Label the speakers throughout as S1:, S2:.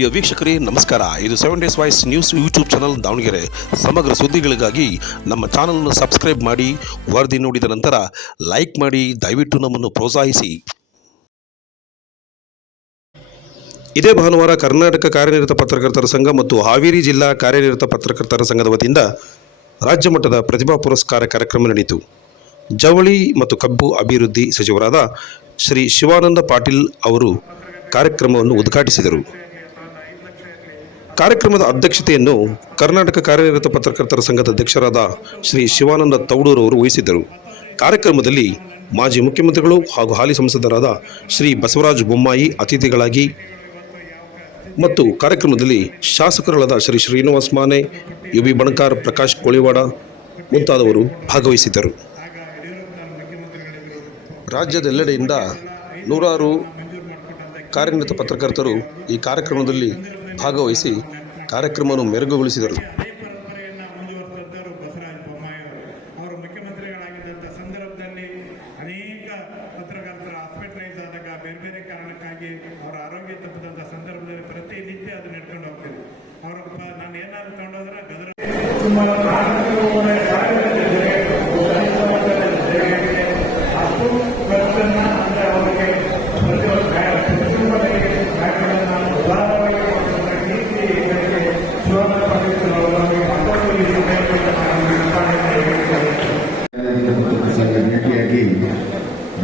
S1: ಪ್ರಿಯ ವೀಕ್ಷಕರೇ, ನಮಸ್ಕಾರ. ಇದು seven days voice news YouTube channel Davanagere. ಸಮಗ್ರ ಸುದ್ದಿಗಳಿಗಾಗಿ ನಮ್ಮ ಚಾನಲನ್ನು ಸಬ್ಸ್ಕ್ರೈಬ್ ಮಾಡಿ, ವರದಿ ನೋಡಿದ ನಂತರ ಲೈಕ್ ಮಾಡಿ, ದಯವಿಟ್ಟು ನಮ್ಮನ್ನು ಪ್ರೋತ್ಸಾಹಿಸಿ. ಇದೇ ಭಾನುವಾರ ಕರ್ನಾಟಕ ಕಾರ್ಯನಿರತ ಪತ್ರಕರ್ತರ ಸಂಘ ಮತ್ತು ಹಾವೇರಿ ಜಿಲ್ಲಾ ಕಾರ್ಯನಿರತ ಪತ್ರಕರ್ತರ ಸಂಘದ ವತಿಯಿಂದ ರಾಜ್ಯ ಮಟ್ಟದ ಪ್ರತಿಭಾ ಪುರಸ್ಕಾರ ಕಾರ್ಯಕ್ರಮ ನಡೆಯಿತು. ಜವಳಿ ಮತ್ತು ಕಬ್ಬು ಅಭಿವೃದ್ಧಿ ಸಚಿವರಾದ ಶ್ರೀ ಶಿವಾನಂದ ಪಾಟೀಲ್ ಅವರು ಕಾರ್ಯಕ್ರಮವನ್ನು ಉದ್ಘಾಟಿಸಿದರು. ಕಾರ್ಯಕ್ರಮದ ಅಧ್ಯಕ್ಷತೆಯನ್ನು ಕರ್ನಾಟಕ ಕಾರ್ಯನಿರತ ಪತ್ರಕರ್ತರ ಸಂಘದ ಅಧ್ಯಕ್ಷರಾದ ಶ್ರೀ ಶಿವಾನಂದ ತೌಡೂರು ಅವರು ವಹಿಸಿದ್ದರು. ಕಾರ್ಯಕ್ರಮದಲ್ಲಿ ಮಾಜಿ ಮುಖ್ಯಮಂತ್ರಿಗಳು ಹಾಗೂ ಹಾಲಿ ಸಂಸದರಾದ ಶ್ರೀ ಬಸವರಾಜ ಬೊಮ್ಮಾಯಿ ಅತಿಥಿಗಳಾಗಿ ಮತ್ತು ಕಾರ್ಯಕ್ರಮದಲ್ಲಿ ಶಾಸಕರುಗಳಾದ ಶ್ರೀ ಶ್ರೀನಿವಾಸ್ ಮಾನೆ, ಯು ಬಿ ಬಣಕಾರ್ ಪ್ರಕಾಶ್ ಕೋಳಿವಾಡ ಮುಂತಾದವರು ಭಾಗವಹಿಸಿದ್ದರು. ರಾಜ್ಯದೆಲ್ಲೆಡೆಯಿಂದ ನೂರಾರು ಕಾರ್ಯನಿರತ ಪತ್ರಕರ್ತರು ಈ ಕಾರ್ಯಕ್ರಮದಲ್ಲಿ ಭಾಗವಹಿಸಿ ಕಾರ್ಯಕ್ರಮವನ್ನು ಮೆರುಗುಗೊಳಿಸಿದರು.
S2: ನಾನು ಏನಾದ್ರು ತಗೊಂಡೋದ್ರೆ
S3: ಬೊಮ್ಮಾಯಿ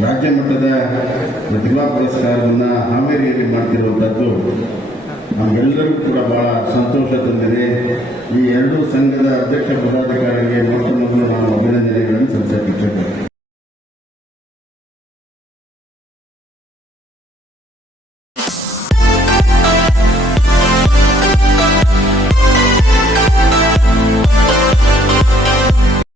S3: ರಾಜ್ಯ ಮಟ್ಟದ ಪ್ರತಿಭಾ ಪುರಸ್ಕಾರವನ್ನು ಹಾವೇರಿಯಲ್ಲಿ ಮಾಡ್ತಿರುವಂಥದ್ದು ನಮಗೆಲ್ಲರಿಗೂ ಕೂಡ ಬಹಳ ಸಂತೋಷ ತಂದಿದೆ. ಈ ಎರಡೂ ಸಂಘದ ಅಧ್ಯಕ್ಷ